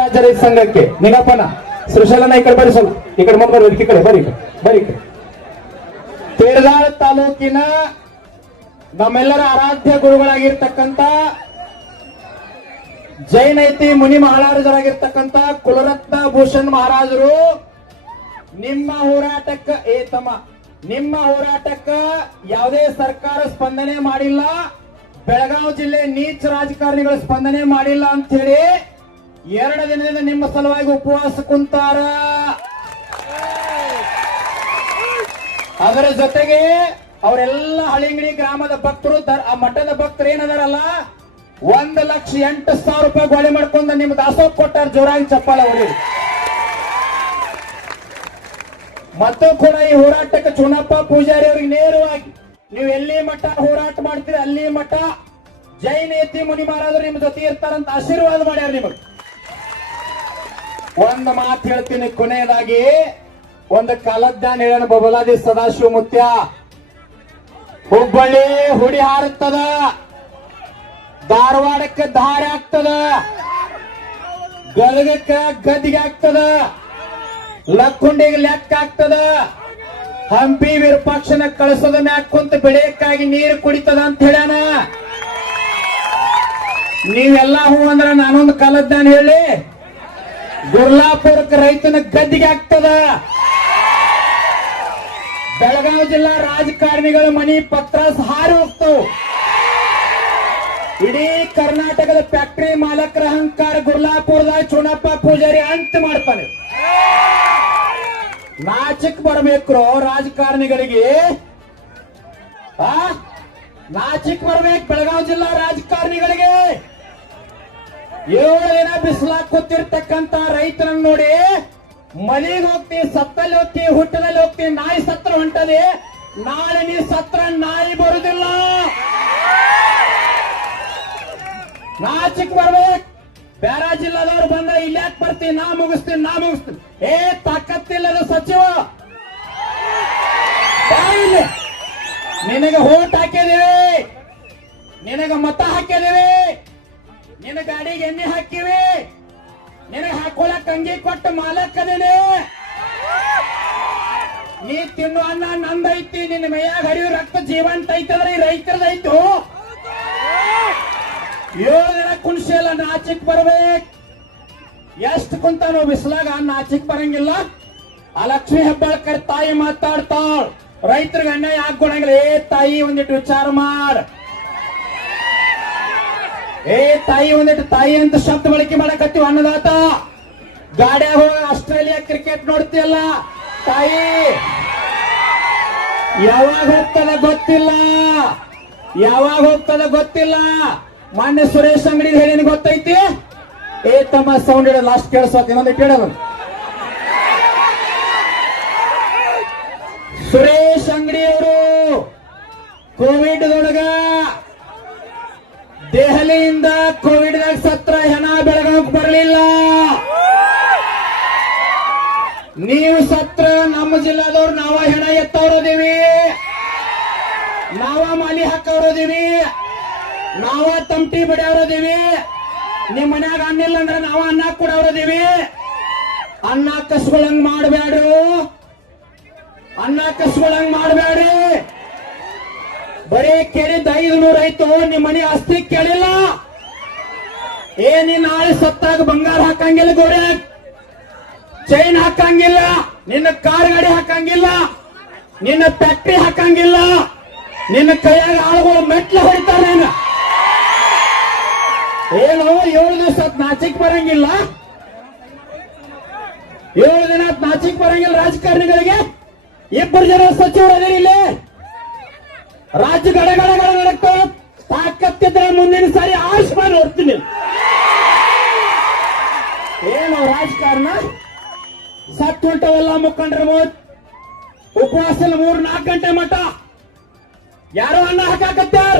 ರಾಜ್ಯ ರೈತ ಸಂಘಕ್ಕೆ, ನಿಂಗಪ್ಪನ, ಸೃಶಲನ ಈ ಕಡೆ ಬರೀ ಈ ಕಡೆ ಮುಂದೆ ಬರ್ಬೇಕು ಈ ಕಡೆ ಬರೀ ಬರೀ. ತೇರದಾಳ ತಾಲೂಕಿನ ನಮ್ಮೆಲ್ಲರ ಆರಾಧ್ಯ ಗುರುಗಳಾಗಿರ್ತಕ್ಕಂಥ ಜೈನೈತಿ ಮುನಿ ಮಹಾರಾಜರಾಗಿರ್ತಕ್ಕಂಥ ಕುಲರತ್ನ ಭೂಷಣ್ ಮಹಾರಾಜರು, ನಿಮ್ಮ ಹೋರಾಟಕ್ಕ, ಏ ತಮ್ಮ, ನಿಮ್ಮ ಹೋರಾಟಕ್ಕ ಯಾವುದೇ ಸರ್ಕಾರ ಸ್ಪಂದನೆ ಮಾಡಿಲ್ಲ ಬೆಳಗಾವಿ ಜಿಲ್ಲೆ ನೀಚ ರಾಜಕಾರಣಿಗಳು ಸ್ಪಂದನೆ ಮಾಡಿಲ್ಲ ಅಂತ ಹೇಳಿ ಎರಡು ದಿನದಿಂದ ನಿಮ್ಮ ಸಲುವಾಗಿ ಉಪವಾಸ ಕುಂತಾರ. ಅದರ ಜೊತೆಗೆ ಅವರೆಲ್ಲ ಹಳಿಂಗಡಿ ಗ್ರಾಮದ ಭಕ್ತರು ಆ ಮಠದ ಭಕ್ತರು ಏನದಾರಲ್ಲ, ಒಂದು ಲಕ್ಷ ಎಂಟು ಸಾವಿರ ರೂಪಾಯಿ ಗೋಳಿ ಮಾಡ್ಕೊಂಡು ನಿಮ್ಗೆ ದಾಸೋಹ ಕೊಟ್ಟಾರ ಜೋರಾಗಿ ಚಪ್ಪಾಳ ಅವರು ಮತ್ತು ಕೂಡ ಈ ಹೋರಾಟಕ್ಕೆ ಚುನಪ್ಪ ಪೂಜಾರಿ ಅವರಿಗೆ ನೇರವಾಗಿ, ನೀವು ಎಲ್ಲಿ ಮಠ ಹೋರಾಟ ಮಾಡ್ತೀರಿ ಅಲ್ಲಿ ಮಠ. ಜೈನೇತಿ ಮುನಿ ಮಹಾರಾಜರು ನಿಮ್ ಜೊತೆ ಇರ್ತಾರಂತ ಆಶೀರ್ವಾದ ಮಾಡ್ಯಾರ ನಿಮಗೆ. ಒಂದು ಮಾತು ಹೇಳ್ತೀನಿ ಕೊನೆಯದಾಗಿ. ಒಂದು ಕಾಲಜ್ಞಾನ ಹೇಳೋಣ ಬಬಲಾದಿ ಸದಾಶಿವ ಮುತ್ಯ ಹುಬ್ಬಳ್ಳಿ ಹುಡಿ ಹಾರುತ್ತದ. ಧಾರವಾಡಕ್ಕೆ ಧಾರೆ ಆಗ್ತದ ಗಲಗಕ್ಕ ಗದ್ದಿಗೆ ಆಗ್ತದ ಲಕ್ಕುಂಡಿಗೆ ಲೆಕ್ಕ ಆಗ್ತದ ಹಂಪಿ ವಿರೂಪಾಕ್ಷನ ಕಳಿಸೋದ ಮ್ಯಾಕ್ ಕುಂತ ಬೆಳೆಯಕ್ಕಾಗಿ ನೀರು ಕುಡಿತದ ಅಂತ ಹೇಳ್ಯಾನ. ನೀವೆಲ್ಲ ಹೂ ಅಂದ್ರೆ ನಾನೊಂದು ಕಾಲಜ್ಞಾನ ಹೇಳಿ. ಗುರ್ಲಾಪುರಕ್ಕೆ ರೈತನ ಗದ್ದಿಗೆ ಆಗ್ತದ. ಬೆಳಗಾವಿ ಜಿಲ್ಲಾ ರಾಜಕಾರಣಿಗಳ ಮನಿ ಪತ್ರ ಹಾರಿ ಹೋಗ್ತವು ಇಡೀ ಕರ್ನಾಟಕದ ಫ್ಯಾಕ್ಟರಿ ಮಾಲಕರ ಅಹಂಕಾರ ಗುರ್ಲಾಪುರದ ಚುನಪ್ಪ ಪೂಜಾರಿ ಅಂತ ಮಾಡ್ತಾನೆ. ನಾಚಿಕ್ ಬರ್ಬೇಕ್ರು ರಾಜಕಾರಣಿಗಳಿಗೆ? ಆ? ನಾಚಿಕ್ ಬರ್ಬೇಕು ಬೆಳಗಾವಿ ಜಿಲ್ಲಾ ರಾಜಕಾರಣಿಗಳಿಗೆ? ಏಳು ದಿನ ಕೂತಿರ್ತಕ್ಕಂತ ರೈತರನ್ನ ನೋಡಿ, ಮನೆಗೆ ಹೋಗ್ತಿ, ಸತ್ತಲ್ಲಿ ಹೋಗ್ತಿ ಹುಟ್ಟದಲ್ಲಿ ಹೋಗ್ತಿ, ನಾಯಿ ಸತ್ರ ಹೊಂಟದೆ, ನಾಳೆ ನೀ ಸತ್ರ ನಾಯಿ ಬರುದಿಲ್ಲ. ನಾಚಿಕ್ ಬರ್ಬೇಕು. ಬೇರೆ ಜಿಲ್ಲಾದವ್ರು ಬಂದ, ಇಲ್ಲಿ ಯಾಕೆ ಬರ್ತೀನಿ ನಾ ಮುಗಿಸ್ತೀನಿ ನಾ ಮುಗಿಸ್ತೀನಿ. ಏ, ತಾಕತ್ತಿಲ್ಲದ ಸಚಿವ. ನಿನಗೆ ಹೋಟ್ ಹಾಕಿದೀವಿ ನಿನಗೆ ಮತ ಹಾಕಿದೀವಿ ನಿನ್ನ ಗಾಡಿಗೆ ಎಣ್ಣೆ ಹಾಕಿವಿ. ನಿನಗೆ ಹಾಕೊಳಕ್ ಅಂಗಿ ಕೊಟ್ಟು ಮಾಲಕ್ಕದೇನೆ. ನೀ ತಿನ್ನು ಅನ್ನ ನಂದೈತಿ ನಿನ್ನ ಮೈಯಾಗ ಹರಿಯೋ ರಕ್ತ ಜೀವಂತ ಐತಂದ್ರೆ ಈ ರೈತರದೈತು ಏಳು ದಿನ ಕುಣಿಸಲ್ಲ ನಾಚಿಕ್ ಬರ್ಬೇಕು. ಎಷ್ಟು ಕುಂತಾನೋ ಅನ್ನ ಆಚಿಕ್ ಬರಂಗಿಲ್ಲ. ಆ ಲಕ್ಷ್ಮಿ ಹೆಬ್ಬಾಳ್ಕರ್ ತಾಯಿ ಮಾತಾಡ್ತಾಳ. ರೈತರಿಗೆ ಅನ್ಯಾಯ ಆಗ್ಕೊಡಂಗಿಲ್ಲ. ಏ ತಾಯಿ ಒಂದಿಟ್ಟು ವಿಚಾರ ಮಾಡ. ಏ, ತಾಯಿ, ಒಂದಿಟ್ಟು ತಾಯಿ ಅಂತ ಶಬ್ದ ಬಳಕೆ ಮಾಡಕತ್ತೀವಿ ಅನ್ನದಾತ. ಗಾಡ್ಯಾಗ ಹೋಗ ಆಸ್ಟ್ರೇಲಿಯಾ ಕ್ರಿಕೆಟ್ ನೋಡ್ತೀಯಲ್ಲ? ತಾಯಿ, ಯಾವಾಗ ಹೋಗ್ತದ ಗೊತ್ತಿಲ್ಲ. ಯಾವಾಗ ಹೋಗ್ತದ ಗೊತ್ತಿಲ್ಲ. ಮಾನ್ಯ ಸುರೇಶ್ ಅಂಗಡಿ ಹೇಳಿನ ಗೊತ್ತೈತಿ? ಏ, ತಮ್ಮ ಸೌಂಡ್ ಇಡ ಲಾಸ್ಟ್ ಕೇಳಿಸೋಕೆ ಇನ್ನೊಂದು ಕೇಳೋದು ಸುರೇಶ್ ಅಂಗಡಿ ಅವರು ಕೋವಿಡ್ ದಾಗ ಸತ್ರ ಹೆಣ ಬೆಳಗಾವಿ ಬರಲಿಲ್ಲ. ನೀವು ಸತ್ರ ನಮ್ಮ ಜಿಲ್ಲಾದವ್ರು, ನಾವ ಹೆಣ ಎತ್ತವ್ರದೀವಿ ನಾವ ಮಾಲಿ ಹಾಕವ್ರದೀವಿ ನಾವ ತಂಪಿ ಬಡಿಯವ್ರದೀವಿ ನಿಮ್ ಮನ್ಯಾಗ ಅನ್ನಿಲ್ಲ ಅಂದ್ರೆ ನಾವ ಅನ್ನ ಕೊಡವ್ರದೀವಿ ಅನ್ನ ಕಸ್ಕೊಳಂಗ್ ಮಾಡಬೇಡ್ರು ಅನ್ನ ಕಸ್ಕೊಳಂಗ್ ಮಾಡಬೇಡ್ರಿ ಬರೀ ಕೇಳಿದ್ದ ಐದು ನೂರ ಆಯ್ತು ನಿಮ್ಮ ಮನೆ ಆಸ್ತಿ ಕೇಳಿಲ್ಲ. ಏ, ನಿನ್ನ ನಾಳೆ ಸತ್ತಾಗ ಬಂಗಾರ ಹಾಕಂಗಿಲ್ಲ ಗೋಡೆ ಚೈನ್ ಹಾಕಂಗಿಲ್ಲ, ನಿನ್ನ ಕಾರ್ ಗಾಡಿ ಹಾಕಂಗಿಲ್ಲ, ನಿನ್ನ ಫ್ಯಾಕ್ಟ್ರಿ ಹಾಕಂಗಿಲ್ಲ, ನಿನ್ನ ಕೈಯಾಗ ಆಳುಗಳು ಮೆಟ್ಲು ಹೊಡಿತಾರೆ. ಏನು ಏಳು ದಿವಸ ನಾಚಿಕ್ ಬರಂಗಿಲ್ಲ. ಏಳು ದಿನ ನಾಚಿಕ್ ಬರಂಗಿಲ್ಲ ರಾಜಕಾರಣಿಗಳಿಗೆ. ಇಬ್ಬರು ಜನ ಸಚಿವರು ಇಲ್ಲಿ. ರಾಜ್ಯ ಗಡಗಡಗಳ ನಡಕ್ತಾವ ತಾಕತ್ತಿದ್ರೆ ಮುಂದಿನ ಸಾರಿ ಆಯುಷ್ಮಾನ್ ನೋಡ್ತೀನಿ ಏನು ರಾಜಕಾರಣ ಸತ್ತು ಹೊಂಟವೆಲ್ಲ ಮುಖಂಡರ ಮೂವತ್ ಮೂರ್ ನಾಲ್ಕು ಗಂಟೆ ಮಠ. ಯಾರು ಅನ್ನ ಹಾಕಾಕತ್ತಾರ?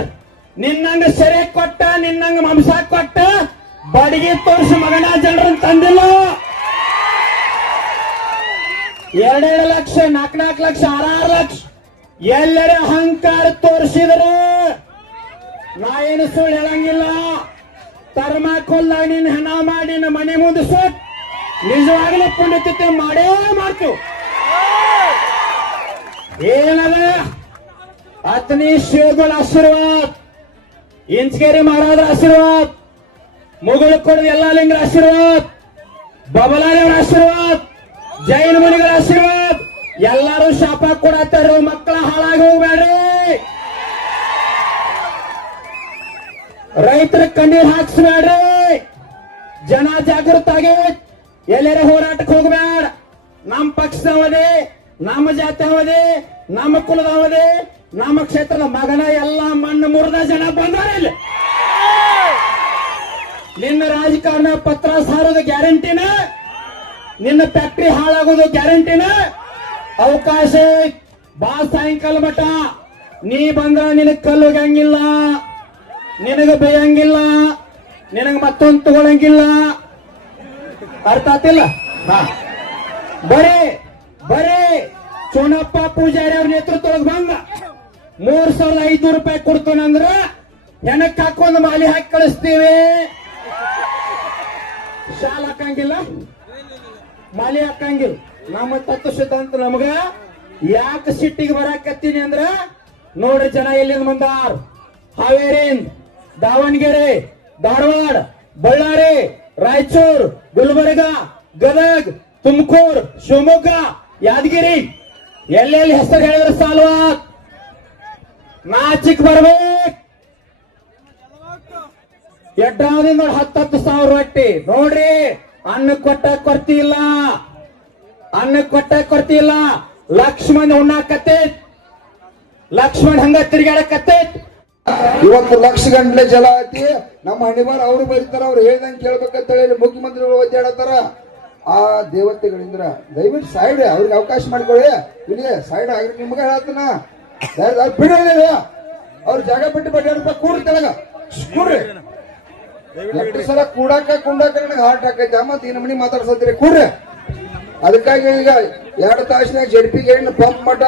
ನಿನ್ನಂಗ ಸೆರೆ ಕೊಟ್ಟ, ನಿನ್ನಂಗ ಮಾಂಸ ಕೊಟ್ಟ, ಬಡಿಗೆ ತೋರಿಸಿ ಮಗನ ಜನರನ್ನು ತಂದಿಲ್ಲ. ಎರಡೆರಡು ಲಕ್ಷ, ನಾಲ್ಕು ನಾಲ್ಕು ಲಕ್ಷ, ಆರಾರು ಲಕ್ಷ. ಎಲ್ಲರ ಅಹಂಕಾರ ತೋರಿಸಿದ್ರು. ನಾ ಏನು ಸುಳ್ಳು ಹೇಳಂಗಿಲ್ಲ. ತರ್ಮಾಕೋಲ್ದಾಗ ನಿನ್ನ ಹಣ ಮಾಡಿ ಮನೆ ಮುಂದೆ ಸುಟ್. ನಿಜವಾಗ್ಲೂ ಪುಣ್ಯತಿಥಿ ಮಾಡೇ ಮಾಡ್ತು. ಏನದ? ಅತ್ನಿ ಶಿವಗಳ ಆಶೀರ್ವಾದ. ಇಂಚಗೇರಿ ಮಹಾರಾಜರ ಆಶೀರ್ವಾದ. ಮುಗಳು ಕೊಡದ ಎಲ್ಲಾ ಲಿಂಗರ ಆಶೀರ್ವಾದ. ಬಬಲಾಲಿಯವರ ಆಶೀರ್ವಾದ. ಜೈನ ಮುನಿಗಳ ಆಶೀರ್ವಾದ. ಎಲ್ಲರೂ ಶಾಪ ಕೊಡತ್ತಾರ, ಮಕ್ಕಳ ಹಾಳಾಗಿ ಹೋಗ್ಬೇಡ್ರಿ. ರೈತರ ಕಣ್ಣೀರ್ ಹಾಕ್ಸ್ಬೇಡ್ರಿ. ಜನ ಜಾಗೃತ ಆಗಿ ಎಲ್ಲರ ಹೋರಾಟಕ್ಕೆ ಹೋಗಬೇಡ. ನಮ್ಮ ಪಕ್ಷದವದೆ ನಮ್ಮ ಜಾತಿಯವದೆ ನಮ್ಮ ಕುಲದವದೆ ನಮ್ಮ ಕ್ಷೇತ್ರದ ಮಗನ ಎಲ್ಲ ಮಣ್ಣು ಮುರಿದ ಜನ ಇಲ್ಲಿ. ನಿನ್ನ ರಾಜಕಾರಣ ಪತ್ರ ಸಾರೋದು ಗ್ಯಾರಂಟಿನ? ನಿನ್ನ ಫ್ಯಾಕ್ಟ್ರಿ ಹಾಳಾಗೋದು ಗ್ಯಾರಂಟಿನ? ಅವಕಾಶ. ಬಾ ಸಾಯಂಕಾಲ ಮಠ. ನೀ ಬಂದ್ರ ನಿನಗ್ ಕಲ್ಲು ಹೋಗಂಗಿಲ್ಲ ನಿನಗ ಬೇಯಂಗಿಲ್ಲ, ನಿನಗ ಮತ್ತೊಂದು ತಗೊಳಂಗಿಲ್ಲ. ಅರ್ಥ ಆತಿಲ್ಲ ಹಾ. ಬರೇ ಬರೀ ಚೋನಪ್ಪ ಪೂಜಾರಿ ಅವ್ರ ನೇತೃತ್ವದೊಳಗೆ ಬಂದ ಮೂರ್ ಸಾವಿರದ ಐದ್ನೂರು ರೂಪಾಯಿ ಕೊಡ್ತಾನಂದ್ರ ಹೆಣಕ್ ಹಾಕೊಂಡ್ ಮಾಲಿ ಹಾಕಿ ಕಳಿಸ್ತೀವಿ. ಶಾಲ್ ಹಾಕಂಗಿಲ್ಲ? ಮಾಲಿ ಹಾಕಂಗಿಲ್ಲ. ನಮ್ಮ ತತ್ವ ಸಿದ್ಧಾಂತ ನಮ್ಗ ಯಾಕೆ ಸಿಟ್ಟಿಗೆ ಬರಾಕತ್ತೀನಿ ಅಂದ್ರ ನೋಡ್ರಿ ಜನ ಎಲ್ಲಿಂದ ಬಂದಾರ್? ಹಾವೇರಿನ್ ದಾವಣಗೆರೆ ಧಾರವಾಡ ಬಳ್ಳಾರಿ. ರಾಯಚೂರ್, ಗುಲ್ಬರ್ಗ, ಗದಗ್, ತುಮಕೂರು, ಶಿವಮೊಗ್ಗ, ಯಾದಗಿರಿ. ಎಲ್ಲೆಲ್ಲಿ ಹೆಸರು ಹೇಳಿದ್ರೆ ಸಾಲ್ವಾ? ನಾಚಿಕ್ ಬರ್ಬೇಕು. ಎಡ್ಡಾವದಿಂದ ನೋಡಿ ಹತ್ತತ್ತು ಸಾವಿರ ರೊಟ್ಟಿ. ನೋಡ್ರಿ ಅನ್ನ ಕೊಟ್ಟ ಕೊರತಿ ಇಲ್ಲ. ಅನ್ನ ಕೊಟ್ಟ ಕೊರತಿ ಇಲ್ಲ. ಲಕ್ಷ್ಮಣ್ ಉಣ್ಣಾಕತ್ತೈತ್. ಲಕ್ಷ್ಮಣ್ ಹಂಗ ತಿರ್ಗಾಡಕತ್ತೈತ್ ಇವತ್ತು ಲಕ್ಷ ಗಂಟ್ಲೆ ಜಲ ಐತಿ. ನಮ್ಮ ಹಣಿಬಾರ ಅವ್ರು ಬರೀತಾರ, ಅವ್ರು ಹೇಳ್ದಂಗೆ ಕೇಳ್ಬೇಕಂತ ಹೇಳಿ ಮುಖ್ಯಮಂತ್ರಿಗಳು ಒದ್ದಾಡತಾರ ಆ ದೇವತೆಗಳಿಂದ ದಯವಿಟ್ಟು ಸೈಡ್ ಅವ್ರಿಗೆ ಅವಕಾಶ ಮಾಡ್ಕೊಳ್ಳಿ. ಇಲ್ಲಿ ಸೈಡ್ ಆಗಿ ನಿಮ್ಗೆ ಹೇಳತ್ತನ ಬಿಡೋದಿಲ್ಲ ಅವ್ರ ಜಾಗ ಬಿಟ್ಟು ಬಡ್ಡಿ ಕೂಡ್ರಿ ಕೂಡ್ರಿ. ಎಷ್ಟು ಸಲ ಕೂಡಾಕ, ಕುಂಡಾಕ ನನಗೆ ಹಾರ್ಟ್ ಹಾಕೈತೆ ಮತ್ತೆ ಈ ಮನಿ ಮಾತಾಡ್ಸತ್ತೀರಿ, ಕೂಡ್ರಿ. ಅದಕ್ಕಾಗಿ ಈಗ ಎರಡು ತಾಸಿನಾಗ ಜಡ್ಪಿಗೆ ಪಂಪ್ ಮಠ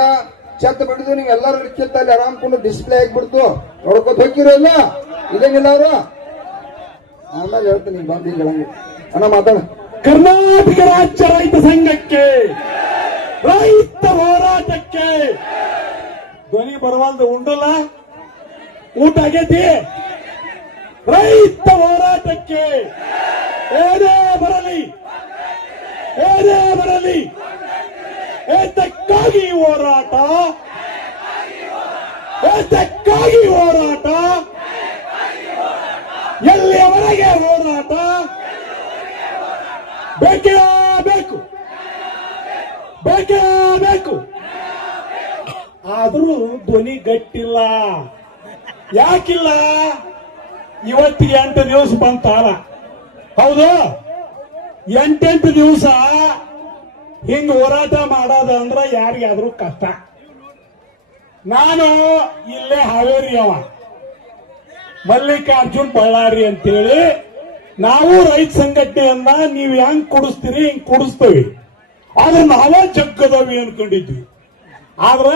ಛತ್ ಬಿಡುದು ನೀವು ಎಲ್ಲರೂ ಕಿತ್ತ ಅಲ್ಲಿ ಆರಾಮ್ ಡಿಸ್ಪ್ಲೇ ಆಗಿಬಿಡ್ತು. ನೋಡ್ಕೊತ ಹೋಗಿರೋಲ್ಲ ಇದಂಗಿಲ್ಲ ಅವರು? ಆಮೇಲೆ ಹೇಳ್ತೀನಿ ಬಂದು ಈಗ ಅಣ್ಣ, ಮಾತಾಡ. ಕರ್ನಾಟಕ ರಾಜ್ಯ ರೈತ ಸಂಘಕ್ಕೆ, ರೈತ ಹೋರಾಟಕ್ಕೆ ಧ್ವನಿ ಬರವಲ್ದು ಉಂಡಲ್ಲ? ಊಟ ಆಗೈತಿ? ರೈತ ಹೋರಾಟಕ್ಕೆ ಏನೇ ಬರಲಿ ಏನೇ ಬರಲಿ ಏತಕ್ಕಾಗಿ ಹೋರಾಟ. ಏತಕ್ಕಾಗಿ ಹೋರಾಟ. ಎಲ್ಲಿಯವರೆಗೆ ಹೋರಾಟ? ಬೇಕೇ ಬೇಕು. ಬೇಕೇ ಬೇಕು. ಆದ್ರೂ ಧ್ವನಿ ಗಟ್ಟಿಲ್ಲ. ಯಾಕಿಲ್ಲ? ಇವತ್ತಿಗೆ ಎಂಟು ದಿವಸ ಬಂತಾರ ಹೌದು? ಎಂಟೆಂಟು ದಿವಸ ಹಿಂಗ್ ಹೋರಾಟ ಮಾಡೋದ ಅಂದ್ರ ಯಾರಿಗಾದ್ರೂ ಕಷ್ಟ. ನಾನು ಇಲ್ಲೇ ಹಾವೇರಿ ಅವ. ಮಲ್ಲಿಕಾರ್ಜುನ್ ಬಳ್ಳಾರಿ ಅಂತೇಳಿ ನಾವು ರೈತ ಸಂಘಟನೆಯನ್ನ ನೀವು ಹೆಂಗ್ ಕುಡಿಸ್ತೀರಿ, ಹಿಂಗ್ ಕೊಡಿಸ್ತೇವೆ. ಆದ್ರೆ ನಾವ ಜಗ್ಗದವಿ ಅನ್ಕೊಂಡಿದ್ವಿ. ಆದ್ರ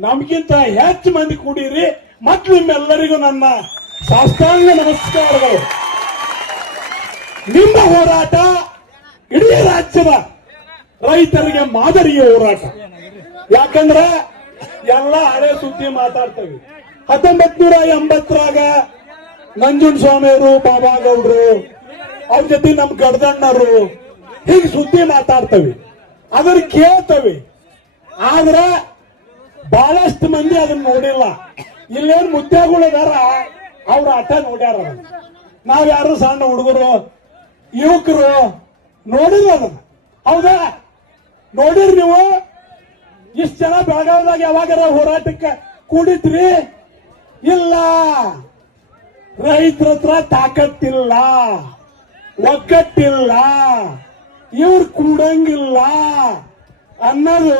ನಮ್ಗಿಂತ ಹೆಚ್ಚು ಮಂದಿ ಕುಡೀರಿ, ಮತ್ತು ನಿಮ್ಮೆಲ್ಲರಿಗೂ ನನ್ನ ಸಾಷ್ಟಾಂಗ ನಮಸ್ಕಾರಗಳು. ನಿಮ್ಮ ಹೋರಾಟ ಇಡೀ ರಾಜ್ಯದ ರೈತರಿಗೆ ಮಾದರಿಯ ಹೋರಾಟ. ಯಾಕಂದ್ರೆ ಎಲ್ಲ ಹಳೆ ಸುದ್ದಿ ಮಾತಾಡ್ತೇವೆ. ಹತ್ತೊಂಬತ್ ನೂರ ಎಂಬತ್ತರಾಗ ನಂಜುನ್ ಸ್ವಾಮಿಯವರು ಬಾಬಾ ಗೌಡ್ರು ಅವ್ರ ಜೊತೆ ನಮ್ ಗಡ್ದಣ್ಣರು ಹೀಗೆ ಸುದ್ದಿ ಮಾತಾಡ್ತೇವೆ. ಅದನ್ನ ಕೇಳ್ತವೆ. ಆದ್ರ ಬಹಳಷ್ಟು ಮಂದಿ ಅದನ್ನ ನೋಡಿಲ್ಲ. ಇಲ್ಲೇನ್ ಮುದ್ದೆಗಳು ಅದಾರ, ಅವ್ರ ಆಟ ನೋಡ್ಯಾರ. ನಾವ್ ಯಾರು ಸಣ್ಣ ಹುಡುಗರು, ಯುವಕರು ನೋಡಿಲ್ಲ ಅದನ್ನ. ಹೌದಾ? ನೋಡಿರಿ ನೀವು? ಇಷ್ಟ ಜನ ಬೆಳಗಾವಿದಾಗ ಯಾವಾಗಾರ ಹೋರಾಟಕ್ಕೆ ಕೂಡಿದ್ರಿ? ಇಲ್ಲ. ರೈತರ ಹತ್ರ ತಾಕತ್ತಿಲ್ಲ. ಒಗ್ಗಟ್ಟಿಲ್ಲ. ಇವ್ರು ಕೂಡಂಗಿಲ್ಲ. ಅನ್ನೋದು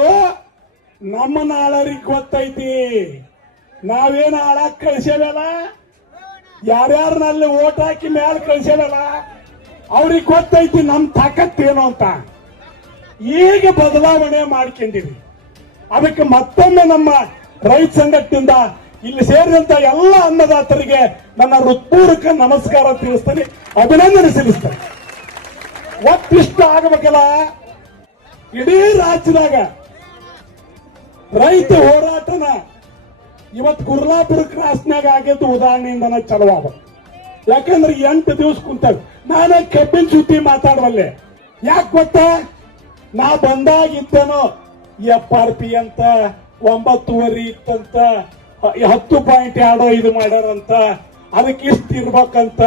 ನಮ್ಮ ನಾಳರಿಗೆ ಗೊತ್ತೈತಿ. ನಾವೇನು ಹಾಳಾಕ್ ಕಳ್ಸೇವಲ್ಲ ಯಾರ್ಯಾರನಲ್ಲಿ ಓಟ್ ಹಾಕಿ ಮೇಲೆ ಕಳ್ಸೇವಲ್ಲ ಅವ್ರಿಗೆ ಗೊತ್ತೈತಿ ನಮ್ ತಾಕತ್ತೇನು ಅಂತ. ಈಗ ಬದಲಾವಣೆ ಮಾಡ್ಕೊಂಡಿವಿ ಅದಕ್ಕೆ ಮತ್ತೊಮ್ಮೆ ನಮ್ಮ ರೈತ ಸಂಘಟನೆಯಿಂದ ಇಲ್ಲಿ ಸೇರಿದಂತ ಎಲ್ಲ ಅನ್ನದಾತರಿಗೆ ನನ್ನ ಹೃತ್ಪೂರ್ವಕ ನಮಸ್ಕಾರ ತಿಳಿಸ್ತೇನೆ, ಅಭಿನಂದನೆ ಸಲ್ಲಿಸ್ತೇನೆ. ಒಟ್ಟಿಷ್ಟ ಆಗಬೇಕಲ್ಲ? ಇಡೀ ರಾಜ್ಯದಾಗ ರೈತ ಹೋರಾಟನ ಇವತ್ತು ಕುರ್ಲಾಪುರ ಕ್ರಾಸ್ನಾಗ ಆಗಿದ್ದು ಉದಾಹರಣೆಯಿಂದ ಚಲವಾದ ಯಾಕಂದ್ರೆ ಎಂಟು ದಿವಸ ಕುಂತ ನಾನೇ ಕಬ್ಬಿನ ಸುದ್ದಿ ಮಾತಾಡುವಲ್ಲೇ. ಯಾಕೆ ಗೊತ್ತಾ? ನಾ ಬಂದಾಗಿದ್ದೇನೋ ಎಫ್ ಆರ್ ಪಿ ಅಂತ, ಒಂಬತ್ತುವರಿ ಇತ್ತಂತ, ಹತ್ತು ಪಾಯಿಂಟ್ ಎರಡು ಇದು ಮಾಡ್ಯಾರಂತ, ಅದಕ್ಕೆ ಇಷ್ಟ ಇರ್ಬೇಕಂತ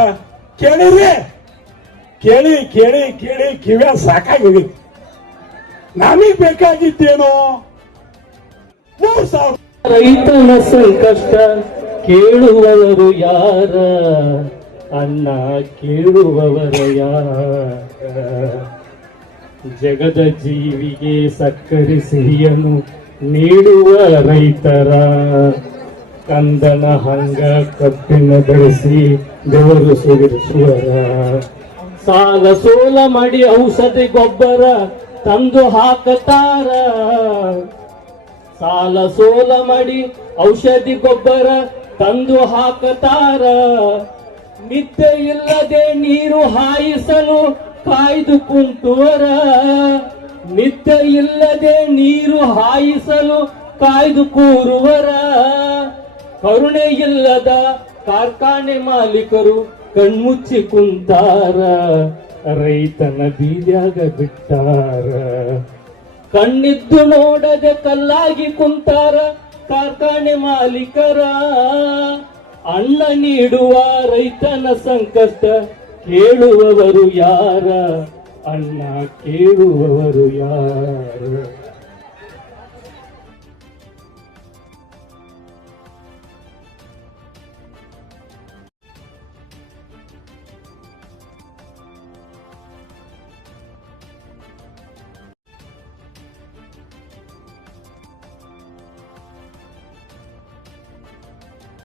ಕೇಳಿರಿ. ಕೇಳಿ ಕೇಳಿ ಕೇಳಿ, ಕಿವ್ಯ ಸಾಕಾಗಿ ಹೋಗಿತ್ತು ನಮಗ್ ಬೇಕಾಗಿದ್ದೇನೋ ಮೂರ್ ಸಾವಿರ. ರೈತನ ಸಂಕಷ್ಟ ಕೇಳುವವರು ಯಾರ? ಅನ್ನ ಕೇಳುವವರು ಯಾರ? ಜಗದ ಜೀವಿಗೆ ಸಕ್ಕರೆ ಸಿಹಿಯನ್ನು ನೀಡುವ ರೈತರ ಕಂದನ ಹಂಗ ಕಬ್ಬಿನ ಬೆಳೆಸಿ ಬೆವರು ಸುರಿಸುವರ ಸಾಲ ಸೋಲ ಮಾಡಿ ಔಷಧಿ ಗೊಬ್ಬರ ತಂದು ಹಾಕತಾರ. ಸಾಲ ಸೋಲ ಮಾಡಿ ಔಷಧಿ ಗೊಬ್ಬರ ತಂದು ಹಾಕತಾರ. ನಿತ್ಯ ಇಲ್ಲದೆ ನೀರು ಹಾಯಿಸಲು ಕಾಯ್ದು ಕುಂತೋರ ನಿತ್ಯ ಇಲ್ಲದೆ ನೀರು ಹಾಯಿಸಲು ಕಾಯ್ದು ಕೂರುವರ. ಕರುಣೆ ಇಲ್ಲದ ಕಾರ್ಖಾನೆ ಮಾಲೀಕರು ಕಣ್ಮುಚ್ಚಿ ಕುಂತಾರ. ರೈತನ ಬೀದ್ಯಾಗ ಬಿಟ್ಟಾರ. ಕಣ್ಣಿದ್ದು ನೋಡದೆ ಕಲ್ಲಾಗಿ ಕುಂತಾರ ಕಾರ್ಖಾನೆ ಮಾಲೀಕರ. ಅಣ್ಣ ನೀಡುವ ರೈತನ ಸಂಕಷ್ಟ ಕೇಳುವವರು ಯಾರ? ಅಣ್ಣ ಕೇಳುವವರು ಯಾರ?